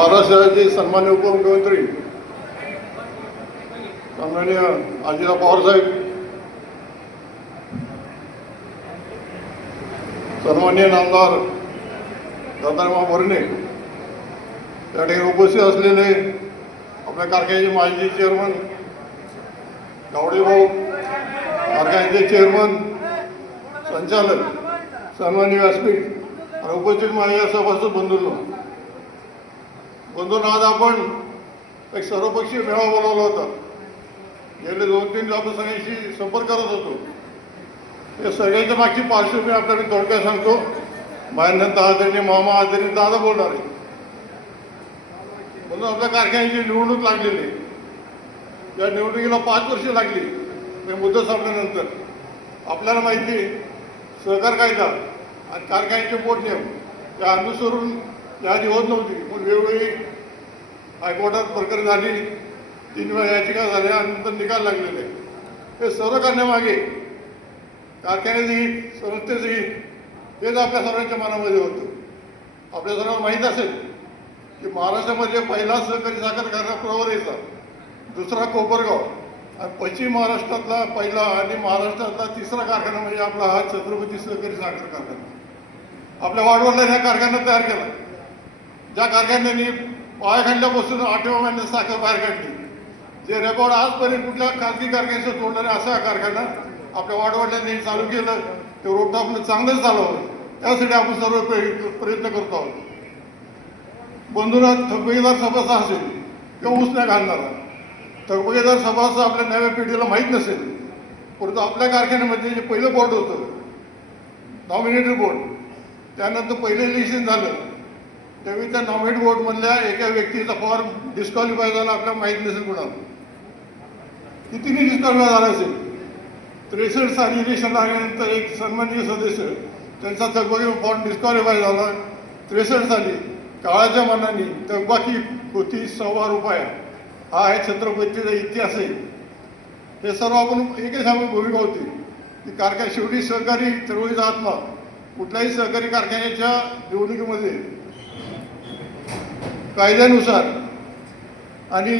महाराष्ट्राचे सन्मान्य उपमुख्यमंत्री सन्मान्य आजीराव पवारसाहेब सन्मान्य नामदार दादारामा भरणे त्या ठिकाणी उपस्थित असलेले आपल्या कारखान्याचे माजी चेअरमन गावडे भाऊ कारखान्याचे चेअरमन संचालक सन्मान्य व्यासपीठ आणि उपस्थित माझ्या सभासद बंधूंनो. म्हणून आज आपण एक सर्वपक्षीय मेळावा बोलावला होता. गेले दोन तीन आपण सगळ्यांशी संपर्क करत होतो. या सगळ्यांच्या मागची पार्श्वभूमी आपल्याला थोडक्यात सांगतो. माझ्यानंतर आदरणीय मामा आदरणीय दादा बोलणार. आहे म्हणून आपल्या कारखान्याची निवडणूक लागलेली. आहे. या निवडणुकीला पाच वर्ष लागली. ते मुद्दा संपल्यानंतर. आपल्याला माहिती आहे सहकार कायदा आणि कारखान्याचे पोट नियम त्या अनुसरून याआधी होत नव्हती पण वेळोवेळी हायकोर्टात प्रकरण झाली. तीन वेळा याचिका झाल्या आणि नंतर निकाल लागलेले. हे सर्व करण्यामागे कारखान्याचं हित संस्थेचं हित हेच आपल्या सर्वांच्या मनामध्ये होतं. आपल्या सर्वांना माहीत असेल की महाराष्ट्रामध्ये पहिला सहकारी साखर कारखाना प्रवरेचा दुसरा कोपरगाव आणि पश्चिम महाराष्ट्रातला पहिला आणि महाराष्ट्रातला तिसरा कारखाना म्हणजे आपला हा छत्रपती सहकारी साखर कारखाना. आपल्या वाडवडला ह्या कारखाना तयार केला. ज्या कारखान्याने पायाखांड्यापासून आठव्या महिन्यात साखर बाहेर काढली. जे रेकॉर्ड आजपर्यंत कुठल्या खाजगी कारखान्याचं तोडलं नाही असा कारखाना आपल्या वाडवडिलांनी चालू केलं. ते रोड आपलं चांगलंच चालवलं त्यासाठी आपण सर्व प्रयत्न करतो आहोत. बंधुरा थकबगीदार सभासा असेल किंवा ऊस नाही घालणारा. थकबगीदार सभासा आपल्या नव्या पिढीला माहीत नसेल. परंतु आपल्या कारखान्यामध्ये जे पहिलं बोर्ड होतं नॉमिनेटेड बोर्ड त्यानंतर पहिलं इलेक्शन झालं. त्यावेळी त्या नॉमिनेट बोर्डमधल्या एका व्यक्तीचा फॉर्म डिस्क्वालिफाय झाला आपल्याला माहीत नसेल कोणाला. कितीने डिस्क्वालिफाय झाला असेल त्रेसष्ट साली इलेक्शन लागल्यानंतर एक सन्माननीय सदस्य त्यांचा थकबाकी फॉर्म डिस्क्वालिफाय झाला. त्रेसष्ट साली काळाच्या मनाने थकबाकी होती सव्वा रुपया. हा आहे छत्रपतीचा इतिहास आहे. हे सर्व आपण एकच आपण भूमिका होती. की कारखान शेवटी सहकारी चळवळीचा आत्मा कुठल्याही सहकारी कारखान्याच्या निवडणुकीमध्ये कायद्यानुसार. आणि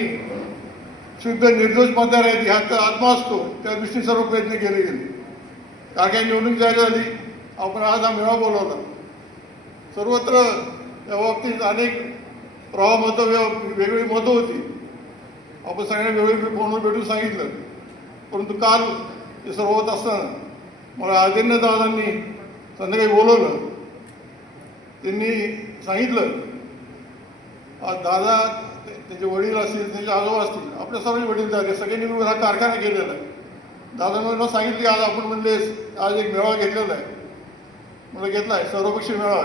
शुद्ध निर्दोष मतदार आहेत ह्याचा आत्मा असतो. त्या दृष्टीने सर्व प्रयत्न केले गेले. काय निवडणूक जाहीर झाली आपण आज हा मेळावा बोलवला. सर्वत्र या बाबतीत अनेक प्रवाह मतं वेगवेगळी मतं होती. आपण सगळ्यांना वेगवेगळी फोनवर भेटून सांगितलं. परंतु काल हे सर्व होत असताना मला आदिन्य दादांनी संध्याकाळी बोलवलं. त्यांनी सांगितलं दादा त्याचे त्यांचे वडील असतील त्यांचे आजोबा असतील आपल्या सर्व वडील झाले सगळ्यांनी मिळून हा कारखाना केलेला आहे. दादांनी सांगितले आज आपण म्हणले आज एक मेळावा घेतलेला आहे. मला घेतला आहे सर्वपक्षीय मेळावा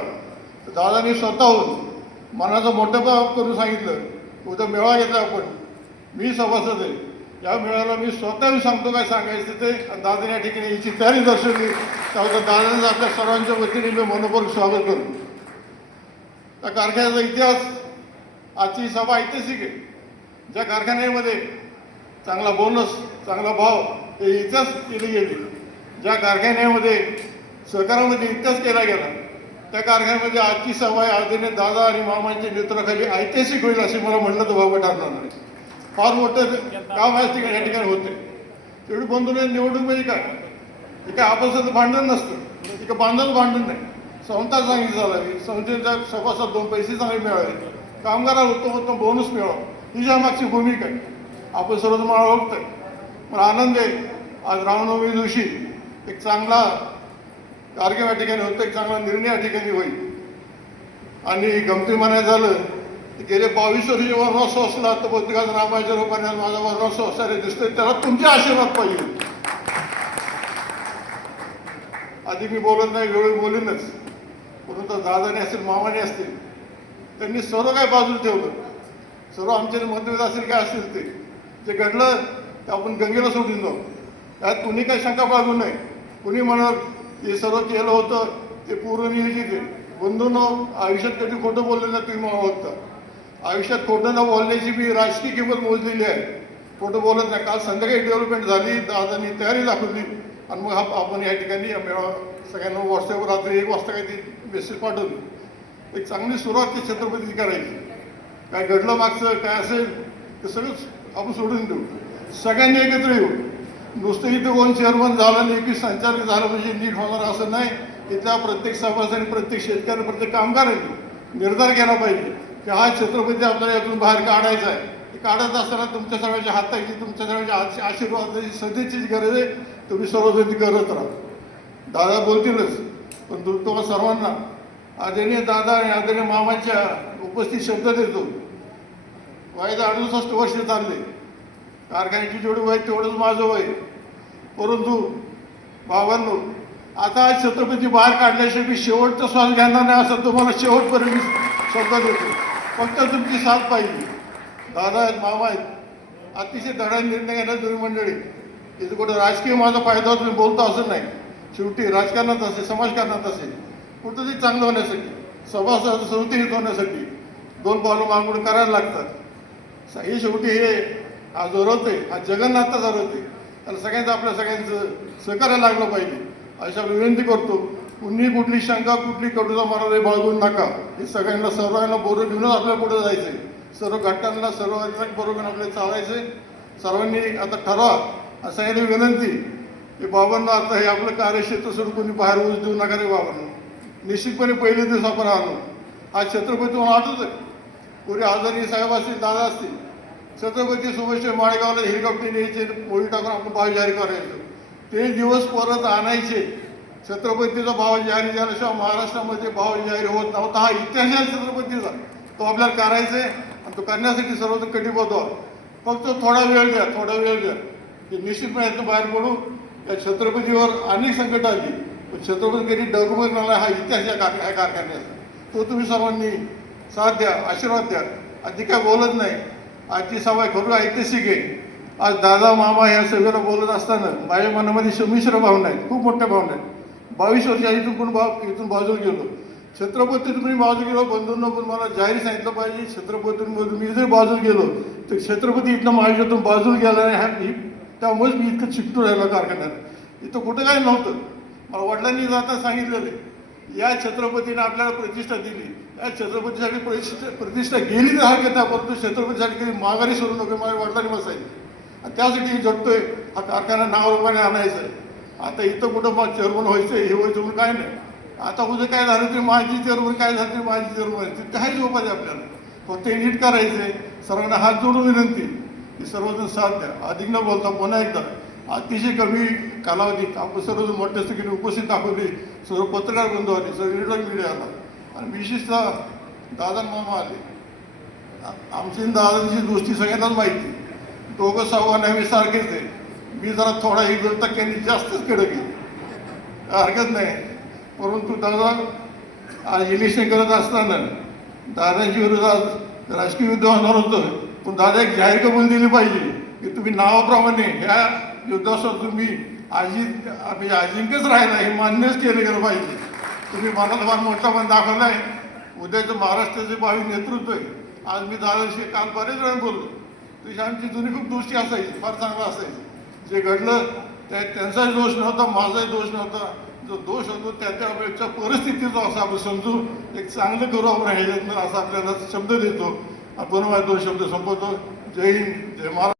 तर दादांनी स्वतःहून मनाचं मोठं करून सांगितलं उद्या मेळावा घेतला आपण. मी सभासद आहे. या मेळाव्याला मी स्वतः सांगतो काय सांगायचं ते दादाने या ठिकाणी याची तयारी दर्शवली. त्याबद्दल दादांचं आपल्या सर्वांच्या वतीने मी मनपूर्वक स्वागत करतो त्या कारखान्याचा इतिहास आजची सभा ऐतिहासिक आहे. ज्या कारखान्यामध्ये चांगला बोनस चांगला भाव हे इतिहास केली गेली. ज्या कारखान्यामध्ये सहकारामध्ये इतिहास केला गेला त्या कारखान्यामध्ये आजची सभा आहे. आदरणीय दादा आणि मामांच्या नेतृत्वाखाली ऐतिहासिक होईल असे मला म्हणलं तर बाबा ठरणार नाही. फार मोठं काम या ठिकाणी या ठिकाणी होते तेवढी बंधून निवडणूक म्हणजे काय? हे काय आपसाचं भांडण नसतं. हे काय बांधण भांडण नाही. संस्था चांगली चालावी संस्थेच्या सभासद दोन पैसे चांगले मिळावे कामगाराला उत्तम उत्तम बोनस मिळावं. ही ज्या मागची भूमिका आहे. आपण सर्वजण मला ओळखतोय. मला आनंद आहे. आज रामनवमी दिवशी एक चांगला कार्यक्रम या ठिकाणी होतो. एक चांगला निर्णय या ठिकाणी होईल. आणि गमती म्हणायचं झालं की गेले बावीस जेव्हा वनवास असला तर बौद्धिकाचं रामाच्या रूपाने माझा वनवास असणारे दिसतोय. त्याला तुमचे आशीर्वाद पाहिजे. आधी मी बोलत नाही वेळोवेळी बोलीनच. परंतु दादाने असतील मामाने असतील त्यांनी सर्व काय बाजूला ठेवलं. सर्व आमचे मतभेद असेल काय असेल ते. जे घडलं ते आपण गंगेला सोडून जाऊ. त्यात कुणी काही शंका बाजू नये कुणी म्हणत हे सर्व केलं होतं ते पूर्ण नियोजित आहे बंधूंनो आयुष्यात कधी खोटं बोललं नाही तुम्ही मला ओळखता आयुष्यात खोटं न बोलण्याची मी राजकीय किंमत मोजलेली आहे. खोटं बोलत नाही. काल संध्याकाळी डेव्हलपमेंट झाली दादांनी तयारी दाखवली. आणि मग हा आपण या ठिकाणी सगळ्यांना व्हॉट्सअपवर रात्री एक वाजता काही मेसेज पाठवली. एक चांगली सुरुवात ती छत्रपतीची करायची. काय घडलं मागचं काय असेल ते सगळंच आपण सोडून देऊ. सगळ्यांनी एकत्र येऊ. नुसतं इथं कोण चेअरमन झालं नाही की संचालक झालं म्हणजे नीट होणार असं नाही. इथल्या प्रत्येक सभासदांनी प्रत्येक शेतकऱ्याने प्रत्येक कामगारांनी निर्धार केला पाहिजे की हा छत्रपती आपल्याला यातून बाहेर काढायचा आहे. ते काढत असताना तुमच्या सगळ्यांच्या हाताची तुमच्या सगळ्यांच्या आशी- आशीर्वादाची सदैचीच गरज आहे. तुम्ही सर्वजण ती करत राहा. दादा बोलतीलच पण तु- सर्वांना आदरणीय दादा आणि आदरणीय मामांच्या उपस्थित शब्द देतो. वयाचं अडुसष्ट वर्ष चालले. कारखान्याची जेवढी वय तेवढंच माझं वय परंतु बाबांनो आता आज छत्रपती बाहेर काढल्याशिवाय मी शेवटचा श्वास घेणार नाही असं तुम्हाला शेवटपर्यंत मी शब्द देतो. फक्त तुमची साथ पाहिजे. दादा आहेत मामा आहेत. अतिशय धडा निर्णय घेणार तुम्ही मंडळी. इथं कुठं राजकीय माझा फायदा तुम्ही बोलता असं नाही. शेवटी राजकारणात असेल समाजकारणात असेल. कुठंतरी चांगलं होण्यासाठी सभासद संहित होण्यासाठी दोन पावलं मागून करायला लागतात. हे शेवटी हे आज जो आज आहे हा जगन्नाथाचा त्याला सगळ्यांचं आपल्या सगळ्यांचं सहकार्य लागलं पाहिजे. अशा विनंती करतो कुणी कुठली शंका कुठली कडूचा मनाला बाळगून नका. हे सगळ्यांना सर्वांना बरोबर घेऊनच आपल्या पुढे जायचं आहे सर्व घटकांना सर्वांना बरोबर आपले आपल्याला चालायचं सर्वांनी आता ठरवा असं विनंती. की बाबांना आता हे आपलं कार्यक्षेत्र सोडून कोणी बाहेर उच देऊ नका रे बाबांना. निश्चितपणे पहिले दिवस आपण आलो. हा छत्रपती म्हणून आठवत आहे. पुरी आजारी साहेब असतील दादा असतील छत्रपती सुभाष माळेगावला हेलिकॉप्टर न्यायचे मोळी टाकून आपण भाव जारी करायचो. ते दिवस परत आणायचे. छत्रपतीचा भाव जाहीर झाल्याशिवाय महाराष्ट्रामध्ये भाव जाहीर होत नव्हता. हा इतिहास आहे छत्रपतीचा. तो आपल्याला करायचा आहे आणि तो करण्यासाठी सर्वजण कटिबद्ध फक्त थोडा वेळ द्या थोडा वेळ द्या. की निश्चितपणे यातनं बाहेर पडू. या छत्रपतीवर अनेक संकट आली. पण छत्रपती कधी नाला हा इतिहास या कार- या कारखान्याचा तो तुम्ही सर्वांनी साथ द्या आशीर्वाद द्या. आधी काय बोलत नाही. आजची सभा खरं ऐतिहासिक आहे. आज दादा मामा ह्या सगळ्याला बोलत असताना माझ्या मनामध्ये संमिश्र भावना आहेत खूप मोठ्या भावना आहेत. बावीस वर्ष इथून पण भाव इथून बाजूला गेलो. छत्रपतीतून मी बाजू गेलो बंधूंना पण मला जाहीर सांगितलं पाहिजे छत्रपतींमधून मी जर बाजूला गेलो तर छत्रपती इथनं माझ्यातून बाजूला गेला नाही हा ही त्यामुळेच मी इतकं शिकतो राहिलो कारखान्यात. इथं कुठं काय नव्हतं. वडिलांनी जाता सांगितलेले आहे. या छत्रपतीने आपल्याला प्रतिष्ठा दिली. या छत्रपतीसाठी प्रतिष्ठा प्रतिष्ठा गेली तर हरकत नाही परंतु छत्रपतीसाठी कधी माघारी सोडू नको माझ्या वडिलांनी बसायची. आणि त्यासाठी मी जगतोय हा कारखाना नावारूपाने आणायचा आहे. आता इथं कुठं मग चेअरमन व्हायचं हे व्हायचं म्हणून काय नाही. आता उद्या काय झालं तरी माझी चेअरमन काय झालं तरी माझी चेअरमन व्हायची. ते काहीच उपाय आहे आपल्याला. फक्त हे नीट करायचे सर्वांना हात जोडून विनंती. की सर्वजण साथ द्या. अधिक न बोलता पुन्हा एकदा अतिशय कमी कालावधीत आपण सर्व मोठ्या संख्येने उपस्थित दाखवले सर्व पत्रकार बंधू आले सर्व इलेक्ट्रॉनिक मीडिया आला आणि विशेषतः दादा मामा आले. आमची दादांची दोस्ती सगळ्यांनाच माहिती. दोघं सव्वा नेहमी सारखेच आहे. मी जरा थोडा एक दोन टक्क्यांनी जास्तच कडक आहे. हरकत नाही. परंतु दादा आज इलेक्शन करत असताना दादांच्या विरोधात राजकीय युद्ध होणार होतं. पण दादा एक जाहीर कबूल दिली पाहिजे की तुम्ही नावाप्रमाणे ह्या युद्धासह तुम्ही अजित म्हणजे अजिंक्यच राहिला हे मान्यच केलं गेलं पाहिजे. तुम्ही मनात फार मोठा पण दाखवला आहे उद्याचं महाराष्ट्राचे भावी नेतृत्व आहे. आज मी दादाशी काल बरेच वेळा बोललो. तशी आमची जुनी खूप दोषी असायची फार चांगलं असायची. जे घडलं त्या त्यांचाही दोष नव्हता माझाही दोष नव्हता. जो दोष होतो त्या त्या परिस्थितीचा असं आपण समजू. एक चांगलं करू आपण ह्याच्यातनं असं आपल्याला शब्द देतो. आपण माझे दोन शब्द संपवतो. जय हिंद जय महाराज